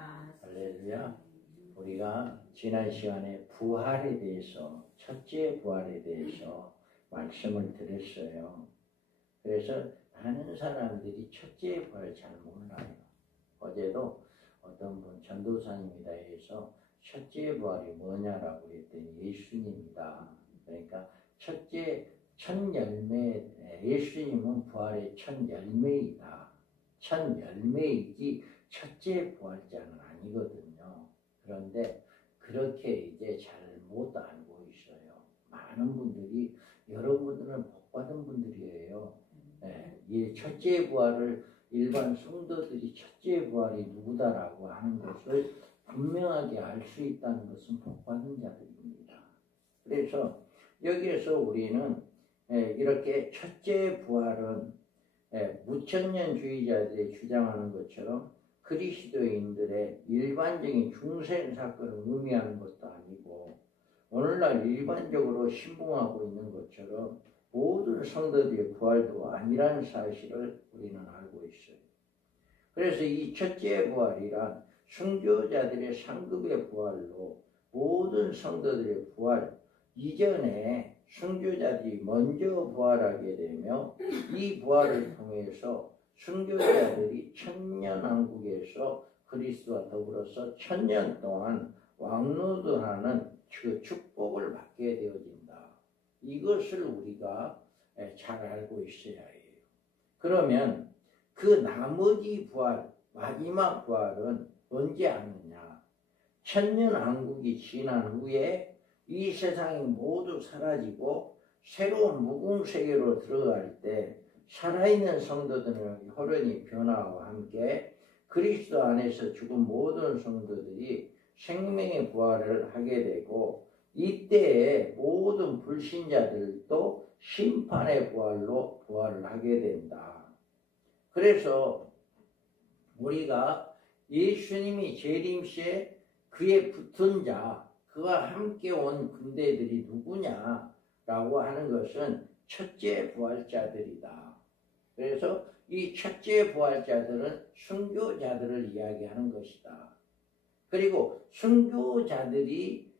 할렐루야. 우리가 지난 시간에 부활에 대해서, 첫째 부활에 대해서 말씀을 드렸어요. 그래서 많은 사람들이 첫째 부활을 잘 몰라요. 어제도 어떤 분 전도사님이다 해서 첫째 부활이 뭐냐라고 했더니 예수님이다. 그러니까 첫째 첫 열매, 예수님은 부활의 첫 열매이다. 첫 열매이지 첫째 부활자는 아니거든요. 그런데 그렇게 이제 잘 못 알고 있어요. 많은 분들이, 여러분들은 복받은 분들이에요. 이 첫째 부활을 일반 성도들이 첫째 부활이 누구다라고 하는 것을 분명하게 알 수 있다는 것은 복받은 자들입니다. 그래서 여기에서 우리는 이렇게 첫째 부활은 무천년주의자들이 주장하는 것처럼 그리스도인들의 일반적인 중생 사건을 의미하는 것도 아니고, 오늘날 일반적으로 신봉하고 있는 것처럼 모든 성도들의 부활도 아니라는 사실을 우리는 알고 있어요. 그래서 이 첫째 부활이란 순교자들의 상급의 부활로 모든 성도들의 부활 이전에 순교자들이 먼저 부활하게 되며, 이 부활을 통해서 순교자들이 천년왕국에서 그리스도와 더불어서 천년 동안 왕노릇하는 그 축복을 받게 되어진다. 이것을 우리가 잘 알고 있어야 해요. 그러면 그 나머지 부활, 마지막 부활은 언제 하느냐? 천년왕국이 지난 후에 이 세상이 모두 사라지고 새로운 무궁세계로 들어갈 때 살아있는 성도들의 혈연이 변화와 함께 그리스도 안에서 죽은 모든 성도들이 생명의 부활을 하게 되고, 이때에 모든 불신자들도 심판의 부활로 부활을 하게 된다. 그래서 우리가 예수님이 재림시에 그에 붙은 자, 그와 함께 온 군대들이 누구냐라고 하는 것은 첫째 부활자들이다. 그래서 이 첫째 부활자들은 순교자들을 이야기하는 것이다. 그리고 순교자들이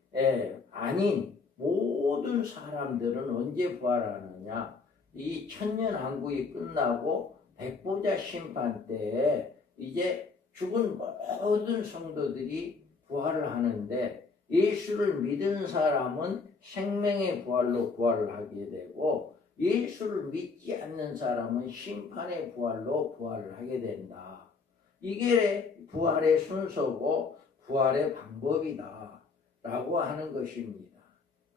아닌 모든 사람들은 언제 부활하느냐? 이 천년왕국이 끝나고 백보자 심판 때에 이제 죽은 모든 성도들이 부활을 하는데, 예수를 믿은 사람은 생명의 부활로 부활을 하게 되고, 예수를 믿지 않는 사람은 심판의 부활로 부활을 하게 된다. 이게 부활의 순서고 부활의 방법이다 라고 하는 것입니다.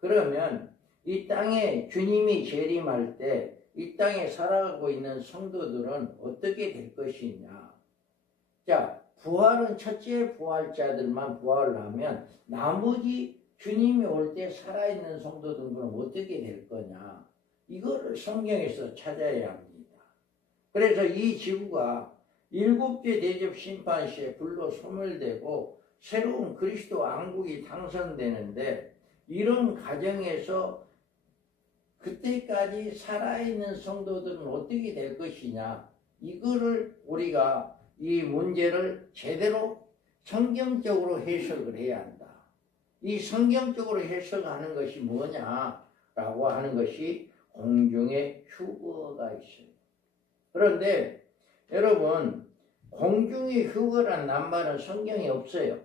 그러면 이 땅에 주님이 재림할 때 이 땅에 살아가고 있는 성도들은 어떻게 될 것이냐? 자, 부활은 첫째 부활자들만 부활을 하면 나머지 주님이 올 때 살아있는 성도들은 어떻게 될 거냐? 이거를 성경에서 찾아야 합니다. 그래서 이 지구가 일곱째 대접 심판 시에 불로 소멸되고 새로운 그리스도 왕국이 당선되는데, 이런 과정에서 그때까지 살아있는 성도들은 어떻게 될 것이냐? 이거를 우리가 이 문제를 제대로 성경적으로 해석을 해야 한다. 이 성경적으로 해석하는 것이 뭐냐라고 하는 것이 공중의 휴거가 있어요. 그런데 여러분, 공중의 휴거란 낱말은 성경에 없어요.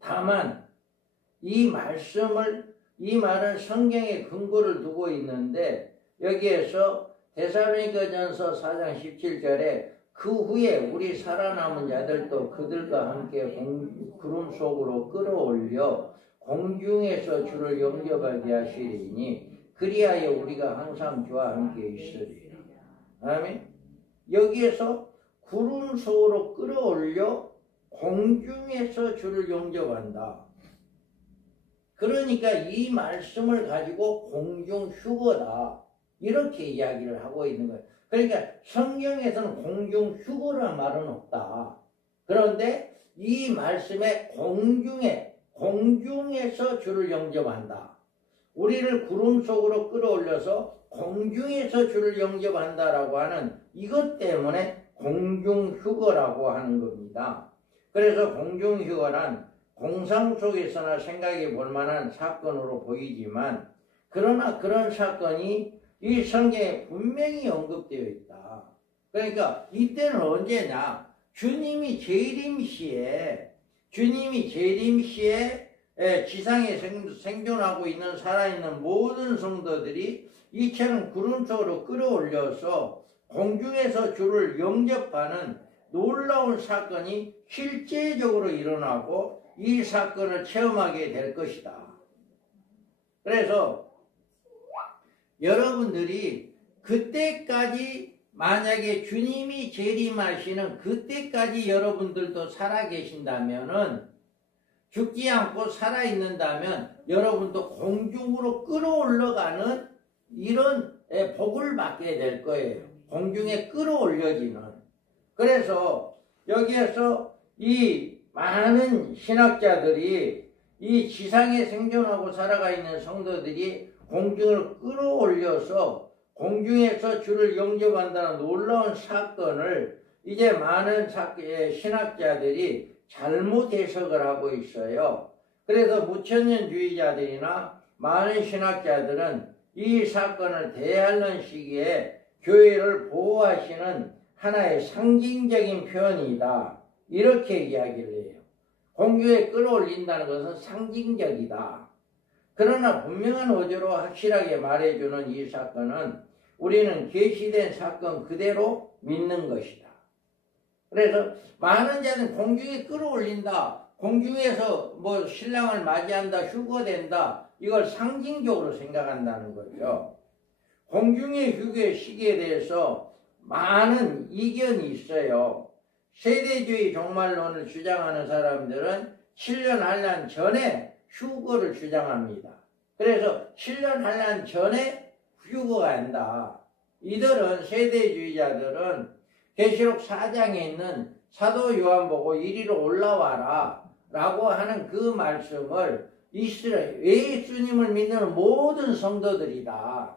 다만 이 말은 성경에 근거를 두고 있는데, 여기에서 데살로니가전서 4장 17절에 그 후에 우리 살아남은 자들도 그들과 함께 구름 속으로 끌어올려 공중에서 주를 영접하게 하시리니 그리하여 우리가 항상 주와 함께 있으리라. 아멘. 여기에서 구름 속으로 끌어올려 공중에서 주를 영접한다. 그러니까 이 말씀을 가지고 공중 휴거다, 이렇게 이야기를 하고 있는 거예요. 그러니까 성경에서는 공중 휴거란 말은 없다. 그런데 이 말씀에 공중에서 주를 영접한다, 우리를 구름 속으로 끌어올려서 공중에서 주를 영접한다라고 하는 이것 때문에 공중 휴거라고 하는 겁니다. 그래서 공중휴거란 공상 속에서나 생각해 볼 만한 사건으로 보이지만 그러나 그런 사건이 이 성경에 분명히 언급되어 있다. 그러니까 이때는 언제냐? 주님이 재림시에 지상에 생존하고 있는 살아있는 모든 성도들이 이처럼 구름 속으로 끌어올려서 공중에서 주를 영접하는 놀라운 사건이 실제적으로 일어나고 이 사건을 체험하게 될 것이다. 그래서 여러분들이 그때까지 만약에 주님이 재림하시는 그때까지 여러분들도 살아계신다면은 죽지 않고 살아있는다면 여러분도 공중으로 끌어올라가는 이런 복을 받게 될 거예요. 공중에 끌어올려지는. 그래서 여기에서 이 많은 신학자들이 이 지상에 생존하고 살아가 있는 성도들이 공중을 끌어올려서 공중에서 주를 영접한다는 놀라운 사건을 이제 많은 신학자들이 잘못 해석을 하고 있어요. 그래서 무천년주의자들이나 많은 신학자들은 이 사건을 대하는 시기에 교회를 보호하시는 하나의 상징적인 표현이다. 이렇게 이야기를 해요. 공중에 끌어올린다는 것은 상징적이다. 그러나 분명한 어조로 확실하게 말해주는 이 사건은 우리는 계시된 사건 그대로 믿는 것이다. 그래서 많은 자는 공중에 끌어올린다. 공중에서 뭐 신랑을 맞이한다. 휴거된다. 이걸 상징적으로 생각한다는 거죠. 공중의 휴거의 시기에 대해서 많은 이견이 있어요. 세대주의 종말론을 주장하는 사람들은 7년 한란 전에 휴거를 주장합니다. 그래서 7년 한란 전에 휴거가 한다. 이들은 세대주의자들은 계시록 4장에 있는 사도 요한 보고 이리로 올라와라 라고 하는 그 말씀을 예수님을 믿는 모든 성도들이다.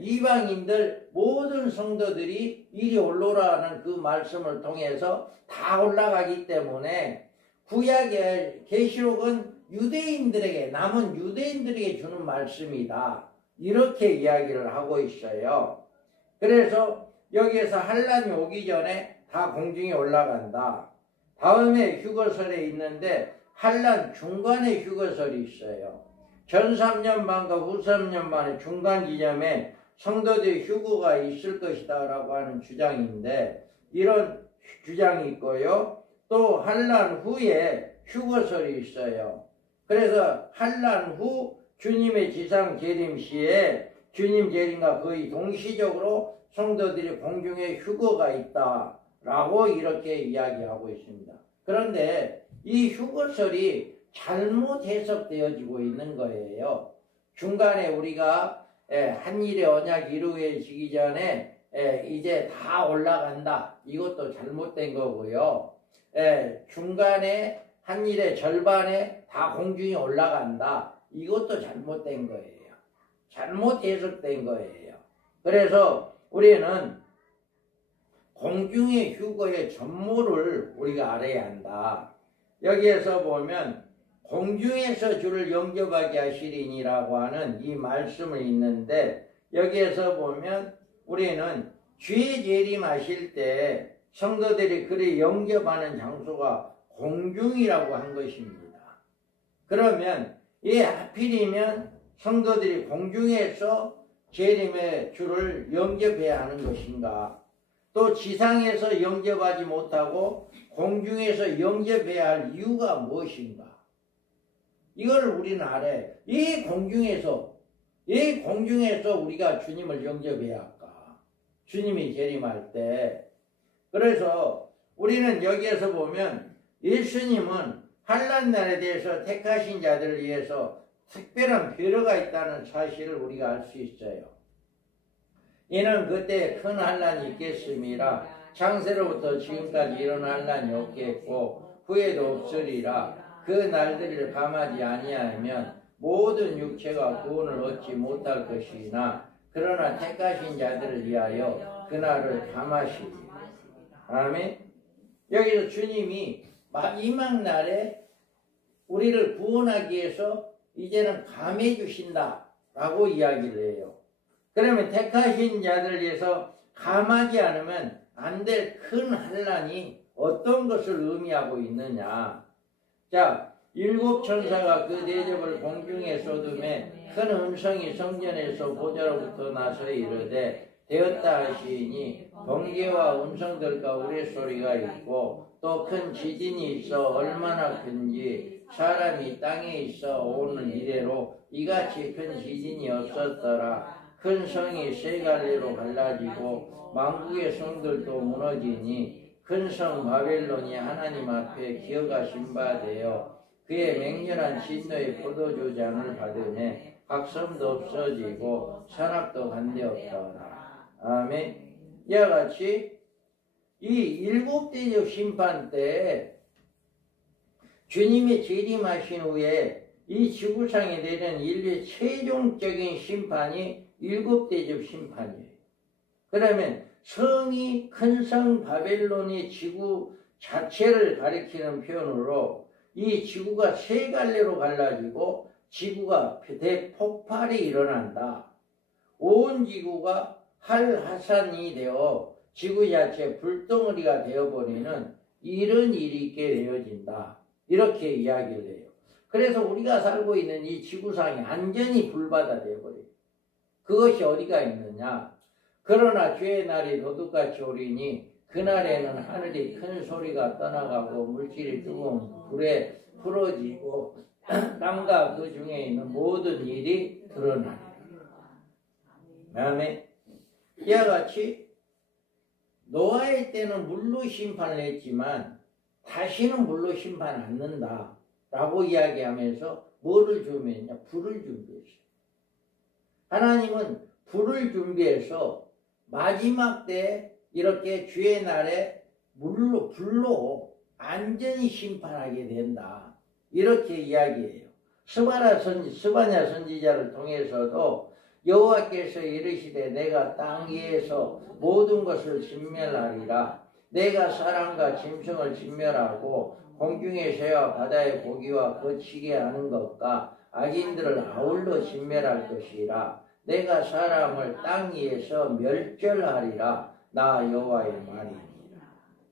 이방인들 모든 성도들이 이리 올라오라는 그 말씀을 통해서 다 올라가기 때문에 구약의 계시록은 유대인들에게 남은 유대인들에게 주는 말씀이다. 이렇게 이야기를 하고 있어요. 그래서 여기에서 환란이 오기 전에 다 공중에 올라간다. 다음에 휴거설에 있는데 환란 중간에 휴거설이 있어요. 전 3년 반과 후 3년 반의 중간 지점에 성도들의 휴거가 있을 것이다 라고 하는 주장인데 이런 주장이 있고요. 또 환란 후에 휴거설이 있어요. 그래서 환란 후 주님의 지상 재림 시에 주님 재림과 거의 동시적으로 성도들이 공중에 휴거가 있다 라고 이렇게 이야기하고 있습니다. 그런데 이 휴거설이 잘못 해석되어지고 있는 거예요. 중간에 우리가 한일의 언약 이루어지기 전에 이제 다 올라간다. 이것도 잘못된 거고요. 중간에 한일의 절반에 다 공중에 올라간다. 이것도 잘못된 거예요. 잘못 해석된 거예요. 그래서 우리는 공중의 휴거의 전모를 우리가 알아야 한다. 여기에서 보면 공중에서 주를 영접하게 하시리니라고 하는 이 말씀을 있는데 여기에서 보면 우리는 주의 재림하실 때 성도들이 그를 영접하는 장소가 공중이라고 한 것입니다. 그러면 이 하필이면 성도들이 공중에서 재림의 주를 영접해야 하는 것인가? 또 지상에서 영접하지 못하고 공중에서 영접해야 할 이유가 무엇인가? 이걸 우리는 알아요. 이 공중에서 우리가 주님을 영접해야 할까? 주님이 재림할 때. 그래서 우리는 여기에서 보면 예수님은 환난 날에 대해서 택하신 자들을 위해서 특별한 배려가 있다는 사실을 우리가 알 수 있어요. 이는 그때 큰 환난이 있겠음이라 창세로부터 지금까지 이런 환난이 없겠고 후에도 없으리라. 그 날들을 감하지 아니하면 모든 육체가 구원을 얻지 못할 것이나 그러나 택하신 자들을 위하여 그날을 감하시리라. 아멘. 여기서 주님이 마지막 날에 우리를 구원하기 위해서 이제는 감해 주신다 라고 이야기를 해요. 그러면 택하신 자들 위해서 감하지 않으면 안 될 큰 환난이 어떤 것을 의미하고 있느냐. 자, 7 천사가 그 대접을 공중에 쏟음에 큰 음성이 성전에서 보좌로부터 나서 이르되 되었다 하시니 번개와 음성들과 우레소리가 있고 또 큰 지진이 있어 얼마나 큰지 사람이 땅에 있어 오는 이래로 이같이 큰 지진이 없었더라. 큰 성이 세 갈래로 갈라지고 만국의 성들도 무너지니 큰 성 바벨론이 하나님 앞에 기어가신 바 되어 그의 맹렬한 진노의 포도주잔을 받으매 각 섬도 없어지고 산악도 간데 없더라. 아멘. 이와 같이 이 7대접 심판 때 주님이 재림하신 후에 이 지구상에 내린 인류의 최종적인 심판이 7대접 심판이에요. 그러면 성이 큰 성 바벨론이 지구 자체를 가리키는 표현으로 이 지구가 세 갈래로 갈라지고 지구가 대폭발이 일어난다. 온 지구가 활화산이 되어 지구 자체 불덩어리가 되어버리는 이런 일이 있게 되어진다. 이렇게 이야기를 해요. 그래서 우리가 살고 있는 이 지구상이 완전히 불바다 되어버려요. 그것이 어디가 있느냐. 그러나 주의 날이 도둑같이 오리니 그날에는 하늘이 큰 소리가 떠나가고 물질이 뜨거운 불에 풀어지고 땅과 그 중에 있는 모든 일이 드러나리라. 아멘. 이와 같이 노아의 때는 물로 심판을 했지만 다시는 물로 심판 않는다 라고 이야기하면서 뭐를 준비했냐? 불을 준비했어요. 하나님은 불을 준비해서 마지막 때 이렇게 주의 날에 불로 완전히 심판하게 된다. 이렇게 이야기해요. 스바냐 선지자를 통해서도 여호와께서 이르시되 내가 땅 위에서 모든 것을 진멸하리라. 내가 사람과 짐승을 진멸하고 공중의 새와 바다의 고기와 거치게 하는 것과 악인들을 아울러 진멸할 것이라. 내가 사람을 땅 위에서 멸절하리라. 나 여호와의 말이니라.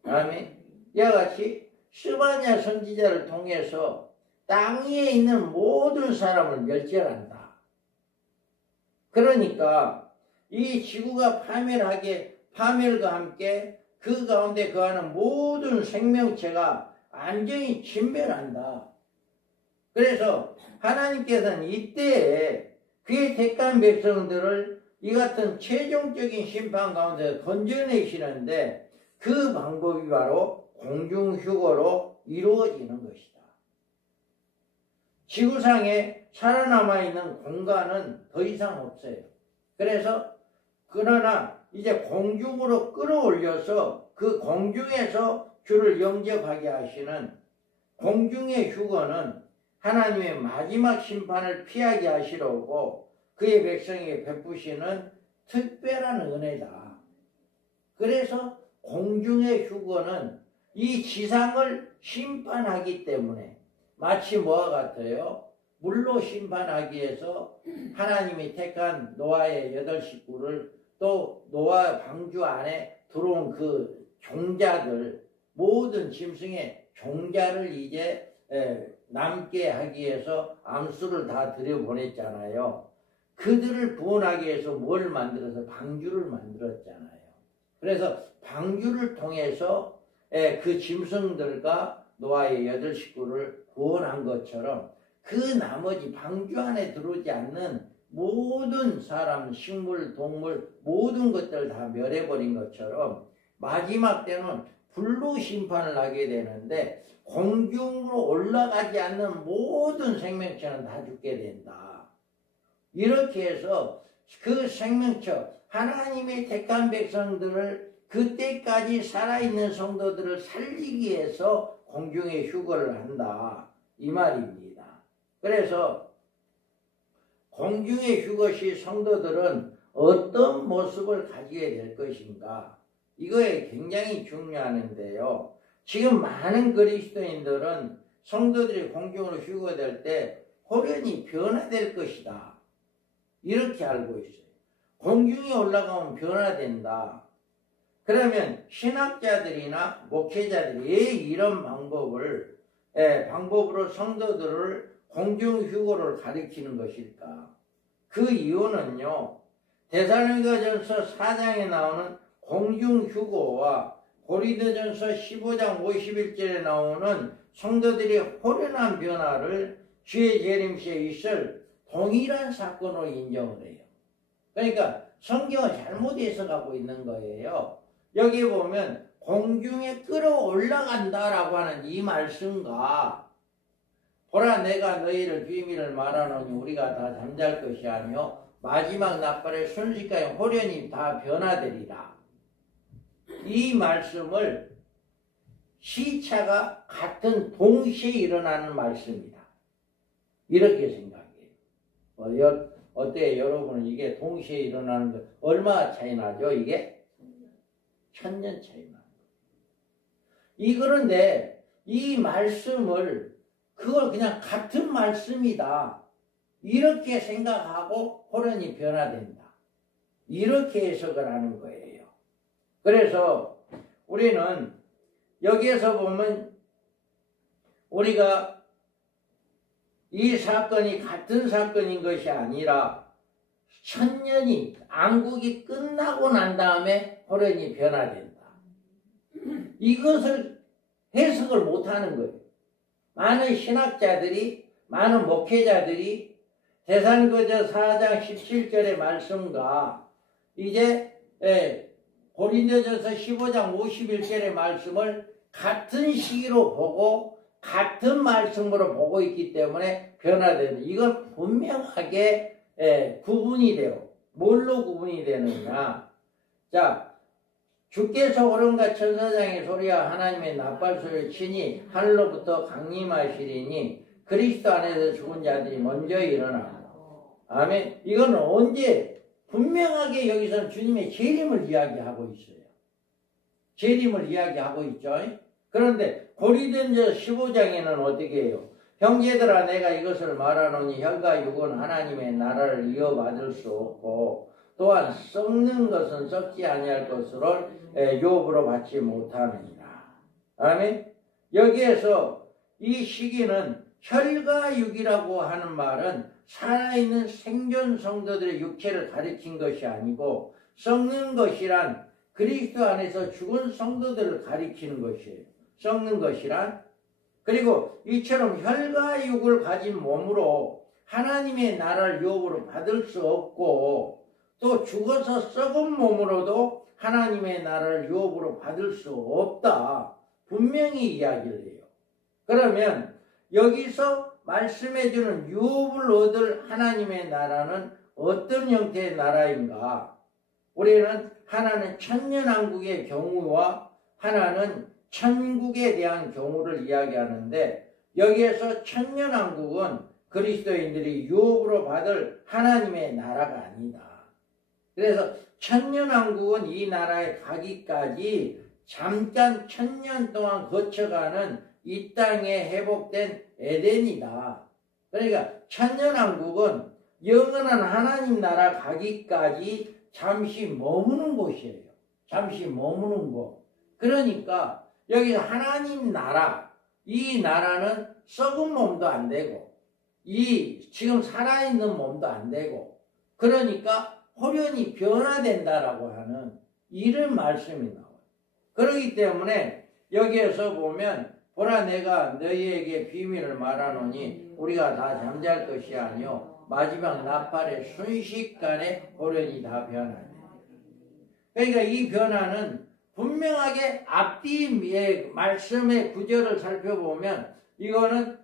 아멘. 이와 같이 스바냐 선지자를 통해서 땅 위에 있는 모든 사람을 멸절한다. 그러니까 이 지구가 파멸과 함께 그 가운데 거하는 모든 생명체가 완전히 진멸한다. 그래서 하나님께서는 이때에 그의 택한 백성들을 이 같은 최종적인 심판 가운데 건져내시는데 그 방법이 바로 공중휴거로 이루어지는 것이다. 지구상에 살아남아있는 공간은 더 이상 없어요. 그러나 이제 공중으로 끌어올려서 그 공중에서 주를 영접하게 하시는 공중의 휴거는 하나님의 마지막 심판을 피하게 하시려고 그의 백성에게 베푸시는 특별한 은혜다. 그래서 공중의 휴거는 이 지상을 심판하기 때문에 마치 뭐와 같아요? 물로 심판하기 위해서 하나님이 택한 노아의 8 식구를 또 노아 방주 안에 들어온 그 종자들, 모든 짐승의 종자를 이제 남게 하기 위해서 암수를 다 들여보냈잖아요. 그들을 구원하기 위해서 뭘 만들어서 방주를 만들었잖아요. 그래서 방주를 통해서 그 짐승들과 노아의 8 식구를 구원한 것처럼 그 나머지 방주 안에 들어오지 않는 모든 사람, 식물, 동물 모든 것들을 다 멸해버린 것처럼 마지막 때는 불로 심판을 하게 되는데 공중으로 올라가지 않는 모든 생명체는 다 죽게 된다. 이렇게 해서 그 생명체, 하나님의 택한 백성들을 그때까지 살아있는 성도들을 살리기 위해서 공중에 휴거를 한다. 이 말입니다. 그래서 공중의 휴거시 성도들은 어떤 모습을 가지게 될 것인가? 이거에 굉장히 중요한데요. 지금 많은 그리스도인들은 성도들이 공중으로 휴거될 때 호련히 변화될 것이다. 이렇게 알고 있어요. 공중에 올라가면 변화된다. 그러면 신학자들이나 목회자들이 왜 이런 방법으로 성도들을 공중휴거를 가리키는 것일까? 그 이유는요, 데살로니가전서 4장에 나오는 공중휴거와 고린도전서 15장 51절에 나오는 성도들이 호련한 변화를 주의 재림시에 있을 동일한 사건으로 인정을 해요. 그러니까 성경을 잘못 해석하고 있는 거예요. 여기 보면 공중에 끌어올라간다라고 하는 이 말씀과 보라 내가 너희를 비밀을 말하노니 우리가 다 잠잘 것이 아니요 마지막 나팔에 순식간에 호련히 다 변화되리라. 이 말씀을 시차가 같은 동시에 일어나는 말씀이다. 이렇게 생각해요. 어때요? 여러분은 이게 동시에 일어나는 거 얼마 차이 나죠? 이게 1000년 차이 나요. 그런데 이 말씀을 그걸 그냥 같은 말씀이다. 이렇게 생각하고 호련히 변화된다. 이렇게 해석을 하는 거예요. 그래서 우리는 여기에서 보면 우리가 이 사건이 같은 사건인 것이 아니라 1000년이 안국이 끝나고 난 다음에 호련히 변화된다. 이것을 해석을 못하는 거예요. 많은 신학자들이, 많은 목회자들이 데살로니가전서 4장 17절의 말씀과 이제 고린도전서 15장 51절의 말씀을 같은 시기로 보고 같은 말씀으로 보고 있기 때문에 변화되는, 이건 분명하게 구분이 돼요. 뭘로 구분이 되느냐? 자, 주께서 호련과 천사장의 소리와 하나님의 나팔 소리를 치니 하늘로부터 강림하시리니 그리스도 안에서 죽은 자들이 먼저 일어나고. 아멘. 이건 언제? 분명하게 여기서는 주님의 재림을 이야기하고 있어요. 재림을 이야기하고 있죠. 그런데 고린도전서 15장에는 어떻게 해요? 형제들아 내가 이것을 말하노니 혈과 육은 하나님의 나라를 이어받을 수 없고 또한 썩는 것은 썩지 아니할 것으로 유업으로 받지 못하느니라. 아멘. 여기에서 이 시기는 혈과 육이라고 하는 말은 살아있는 생존 성도들의 육체를 가리킨 것이 아니고 썩는 것이란 그리스도 안에서 죽은 성도들을 가리키는 것이에요. 썩는 것이란, 그리고 이처럼 혈과 육을 가진 몸으로 하나님의 나라를 유업으로 받을 수 없고 또 죽어서 썩은 몸으로도 하나님의 나라를 유업으로 받을 수 없다. 분명히 이야기를 해요. 그러면 여기서 말씀해주는 유업을 얻을 하나님의 나라는 어떤 형태의 나라인가? 우리는 하나는 천년왕국의 경우와 하나는 천국에 대한 경우를 이야기하는데 여기에서 천년왕국은 그리스도인들이 유업으로 받을 하나님의 나라가 아니다. 그래서 천년왕국은 이 나라에 가기까지 잠깐 1000년 동안 거쳐가는 이 땅에 회복된 에덴이다. 그러니까 천년왕국은 영원한 하나님 나라 가기까지 잠시 머무는 곳이에요. 잠시 머무는 곳. 그러니까 여기 하나님 나라, 이 나라는 썩은 몸도 안 되고 이 지금 살아있는 몸도 안 되고 그러니까 호련히 변화된다라고 하는 이런 말씀이 나와요. 그렇기 때문에 여기에서 보면 보라 내가 너희에게 비밀을 말하노니 우리가 다 잠잘 것이 아니요 마지막 나팔의 순식간에 호련히 다 변하네. 그러니까 이 변화는 분명하게 앞뒤의 말씀의 구절을 살펴보면 이거는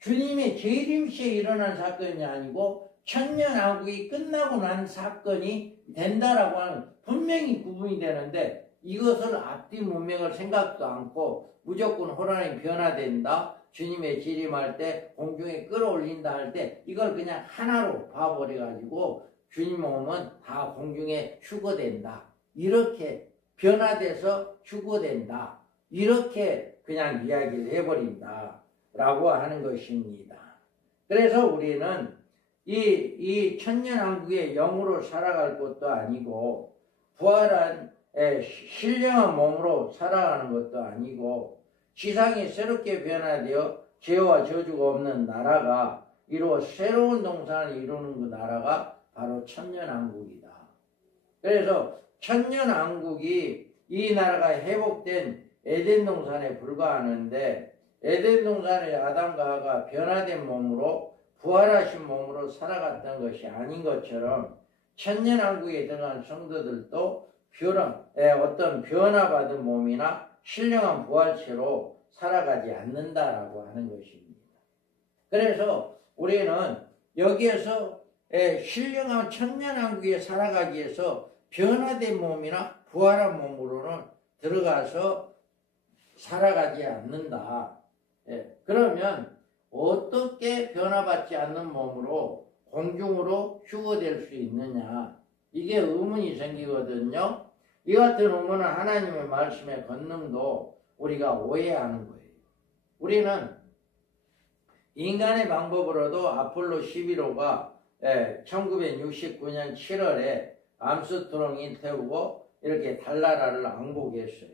주님의 재림시에 일어난 사건이 아니고 천년왕국이 끝나고 난 사건이 된다라고 하는 분명히 구분이 되는데 이것을 앞뒤 문맥을 생각도 않고 무조건 호란이 변화된다. 주님의 재림할 때 공중에 끌어올린다 할 때 이걸 그냥 하나로 봐버려가지고 주님 몸은 다 공중에 휴거된다. 이렇게 변화돼서 휴거된다. 이렇게 그냥 이야기를 해버린다라고 하는 것입니다. 그래서 우리는 이 천년왕국의 영으로 살아갈 것도 아니고 부활한 신령한 몸으로 살아가는 것도 아니고 지상이 새롭게 변화되어 죄와 저주가 없는 나라가 이루어 새로운 동산을 이루는 그 나라가 바로 천년왕국이다. 그래서 천년왕국이 이 나라가 회복된 에덴 동산에 불과하는데 에덴 동산의 아담과 하와가 변화된 몸으로 부활하신 몸으로 살아갔던 것이 아닌 것처럼 천년왕국에 들어간 성도들도 어떤 변화받은 몸이나 신령한 부활체로 살아가지 않는다라고 하는 것입니다. 그래서 우리는 여기에서 신령한 천년왕국에 살아가기 위해서 변화된 몸이나 부활한 몸으로는 들어가서 살아가지 않는다. 그러면 어떻게 변화받지 않는 몸으로 공중으로 휴거될 수 있느냐, 이게 의문이 생기거든요. 이 같은 의문은 하나님의 말씀의 권능도 우리가 오해하는 거예요. 우리는 인간의 방법으로도 아폴로 11호가 1969년 7월에 암스트롱이 태우고 이렇게 달나라를 왕복했어요.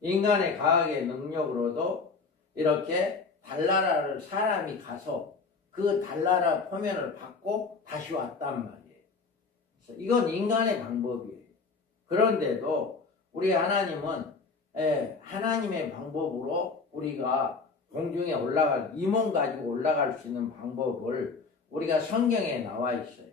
인간의 과학의 능력으로도 이렇게 달나라를 사람이 가서 그 달나라 표면을 받고 다시 왔단 말이에요. 그래서 이건 인간의 방법이에요. 그런데도 우리 하나님은 하나님의 방법으로 우리가 공중에 이 몸 가지고 올라갈 수 있는 방법을 우리가 성경에 나와 있어요.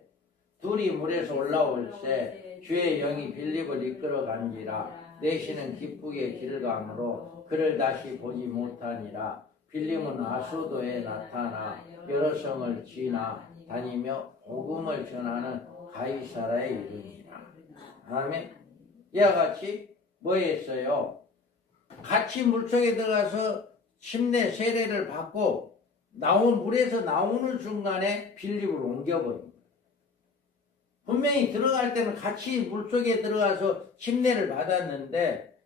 둘이 물에서 올라올 때 주의 영이 빌립을 이끌어 간지라 내시는 기쁘게 길을 가므로 그를 다시 보지 못하니라. 빌립은 아소도에 나타나 여러 성을 지나 다니며 복음을 전하는 가이사라에 이르니라. 아멘. 이와 같이 뭐 했어요? 같이 물속에 들어가서 침례 세례를 받고 물에서 나오는 순간에 빌립을 옮겨버린 거예요. 분명히 들어갈 때는 같이 물속에 들어가서 침례를 받았는데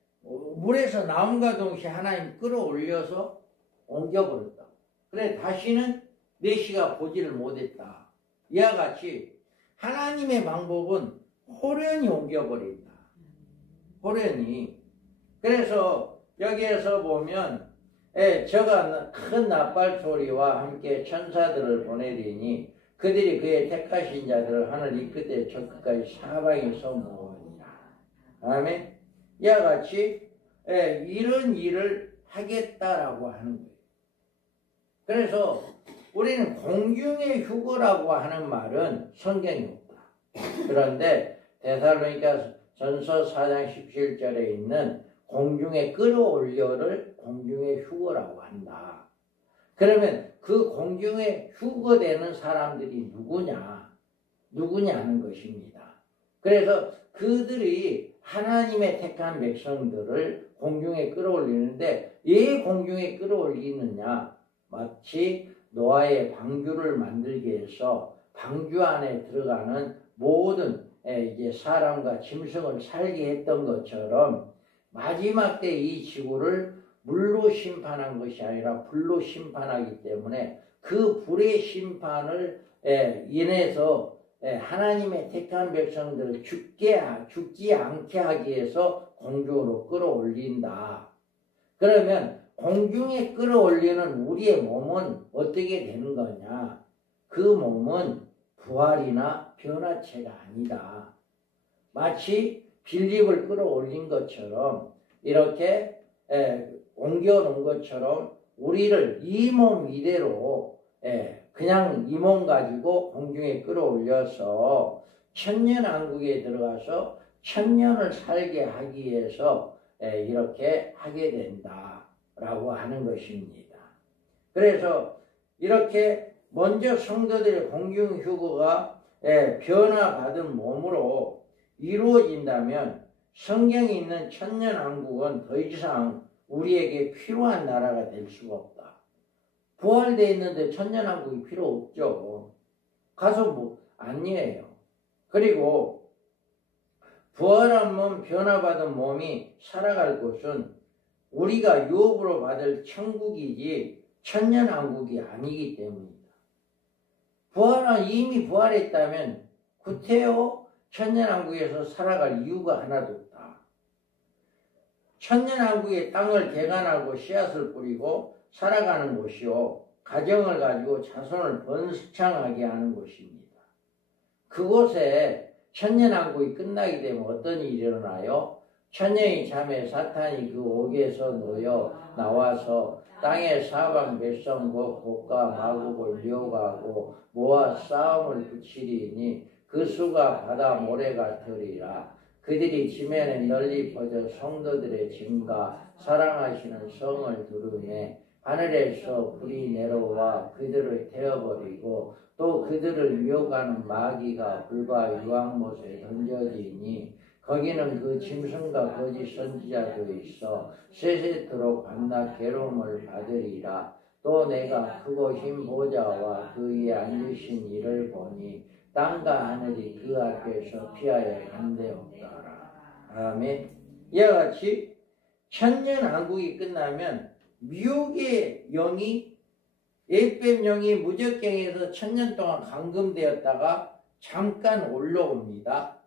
물에서 나온과 동시에 하나님 끌어올려서 옮겨버렸다. 그래 다시는 내시가 보지를 못했다. 이와 같이 하나님의 방법은 호련히 옮겨버린다. 호련히. 그래서 여기에서 보면 저가 큰 나팔 소리와 함께 천사들을 보내리니 그들이 그의 택하신 자들을 하늘 이 끝에 저 끝까지 사방에서 모으니라. 아멘. 이와 같이 이런 일을 하겠다라고 하는 거예요. 그래서 우리는 공중의 휴거라고 하는 말은 성경에 없다. 그런데 데살로니가 전서 4장 17절에 있는 공중에 끌어올려를 공중의 휴거라고 한다. 그러면 그 공중에 휴거되는 사람들이 누구냐는 것입니다. 그래서 그들이 하나님의 택한 백성들을 공중에 끌어올리는데 왜 공중에 끌어올리느냐? 마치 노아의 방주를 만들기 위해서 방주 안에 들어가는 모든 이제 사람과 짐승을 살게 했던 것처럼 마지막 때 이 지구를 물로 심판한 것이 아니라 불로 심판하기 때문에 그 불의 심판을 인해서 하나님의 택한 백성들을 죽지 않게 하기 위해서 공중으로 끌어올린다. 그러면 공중에 끌어올리는 우리의 몸은 어떻게 되는 거냐? 그 몸은 부활이나 변화체가 아니다. 마치 빌립을 끌어올린 것처럼 이렇게 옮겨놓은 것처럼 우리를 이 몸 이대로 그냥 이 몸 가지고 공중에 끌어올려서 천년왕국에 들어가서 천년을 살게 하기 위해서 이렇게 하게 된다라고 하는 것입니다. 그래서 이렇게 먼저 성도들의 공중휴거가 변화받은 몸으로 이루어진다면 성경에 있는 천년왕국은 더 이상 우리에게 필요한 나라가 될 수가 없다. 부활되어 있는데 천년왕국이 필요 없죠. 가서 아니에요. 그리고 부활한 몸, 변화받은 몸이 살아갈 곳은 우리가 유업으로 받을 천국이지 천년왕국이 아니기 때문이다. 부활은 이미 부활했다면 구태여 천년왕국에서 살아갈 이유가 하나도 없다. 천년왕국의 땅을 개간하고 씨앗을 뿌리고 살아가는 곳이요, 가정을 가지고 자손을 번창하게 하는 곳입니다. 그곳에 천년왕국이 끝나게 되면 어떤 일이 일어나요? 천년이 잠에 사탄이 그 옥에서 놓여 나와서 땅의 사방 백성과 곡과 마국을 미혹하고 모아 싸움을 붙이리니 그 수가 바다 모래 같으리라. 그들이 지면에 널리 퍼져 성도들의 짐과 사랑하시는 성을 두르매 하늘에서 불이 내려와 그들을 태워버리고 또 그들을 미혹하는 마귀가 불과 유황못에 던져지니 거기는 그 짐승과 거짓 선지자도 있어 세세토록 밤낮 괴로움을 받으리라. 또 내가 크고 흰 보좌와 그 위에 앉으신 이를 보니 땅과 하늘이 그 앞에서 피하여 간데없더라. 아멘. 이와 같이 천년왕국이 끝나면 미혹의 영이, 에뱀 영이 무적경에서 천년 동안 감금되었다가 잠깐 올라옵니다.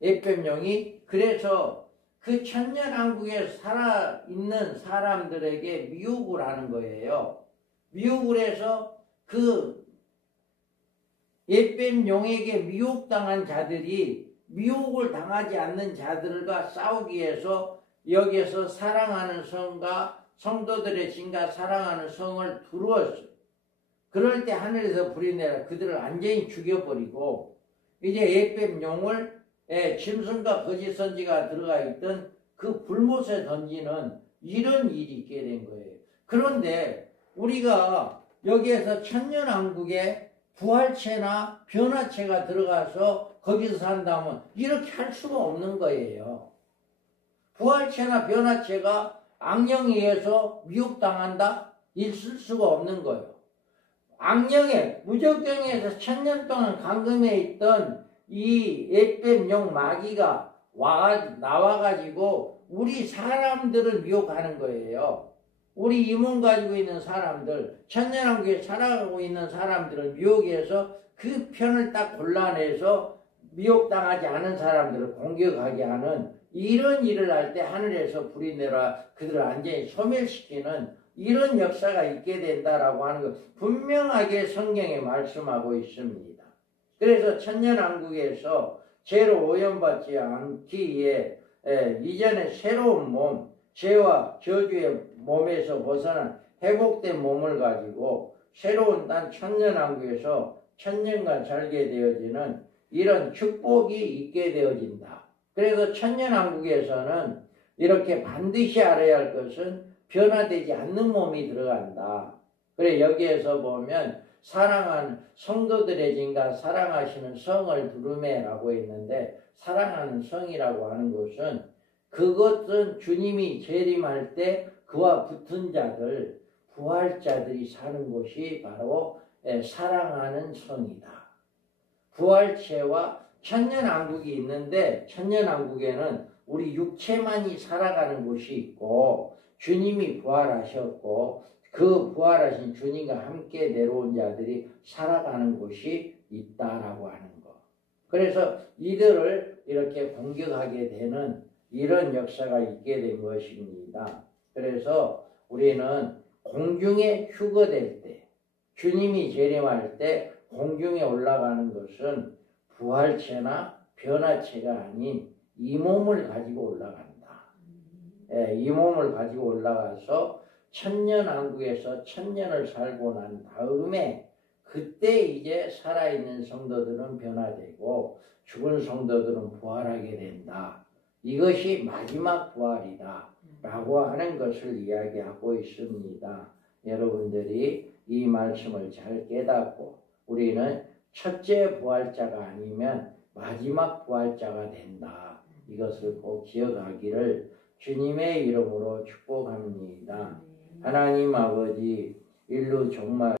에뱀 영이. 그래서 그 천년왕국에 살아있는 사람들에게 미혹을 하는 거예요. 미혹을 해서 그 에뱀 용에게 미혹당한 자들이 미혹을 당하지 않는 자들과 싸우기 위해서 여기에서 사랑하는 성과 성도들의 짐과 사랑하는 성을 두루었어요. 그럴 때 하늘에서 불이 내려 그들을 완전히 죽여버리고 이제 에뱀 용을 짐승과 거짓 선지가 들어가 있던 그 불못에 던지는 이런 일이 있게 된 거예요. 그런데 우리가 여기에서 천년왕국에 부활체나 변화체가 들어가서 거기서 산다면 이렇게 할 수가 없는 거예요. 부활체나 변화체가 악령에 의해서 미혹당한다? 있을 수가 없는 거예요. 악령에 무적경에서 천년 동안 감금해 있던 이 에뱀 용 마귀가 나와가지고 우리 사람들을 미혹하는 거예요. 우리 이 몸 가지고 있는 사람들, 천년왕국에 살아가고 있는 사람들을 미혹해서 그 편을 딱 골라내서 미혹당하지 않은 사람들을 공격하게 하는 이런 일을 할 때 하늘에서 불이 내려 그들을 완전히 소멸시키는 이런 역사가 있게 된다라고 하는 것 분명하게 성경에 말씀하고 있습니다. 그래서 천년왕국에서 죄로 오염받지 않기 위해 이전에 새로운 몸, 죄와 저주의 몸에서 벗어난 회복된 몸을 가지고 새로운 딴 천년왕국에서 천년간 살게 되어지는 이런 축복이 있게 되어진다. 그래서 천년왕국에서는 이렇게 반드시 알아야 할 것은 변화되지 않는 몸이 들어간다. 그래 여기에서 보면 사랑하는 성도들의 짐과 사랑하시는 성을 두루매라고 했는데 사랑하는 성이라고 하는 것은 그것은 주님이 재림할 때 그와 붙은 자들, 부활자들이 사는 곳이 바로 사랑하는 성이다. 부활체와 천년왕국이 있는데 천년왕국에는 우리 육체만이 살아가는 곳이 있고 주님이 부활하셨고 그 부활하신 주님과 함께 내려온 자들이 살아가는 곳이 있다라고 하는 것. 그래서 이들을 이렇게 공격하게 되는 이런 역사가 있게 된 것입니다. 그래서 우리는 공중에 휴거될 때, 주님이 재림할 때 공중에 올라가는 것은 부활체나 변화체가 아닌 이 몸을 가지고 올라간다. 이 몸을 가지고 올라가서 천년왕국에서 천년을 살고 난 다음에 그때 이제 살아있는 성도들은 변화되고 죽은 성도들은 부활하게 된다. 이것이 마지막 부활이다 라고 하는 것을 이야기하고 있습니다. 여러분들이 이 말씀을 잘 깨닫고 우리는 첫째 부활자가 아니면 마지막 부활자가 된다. 이것을 꼭 기억하기를 주님의 이름으로 축복합니다. 하나님 아버지, 인류 종말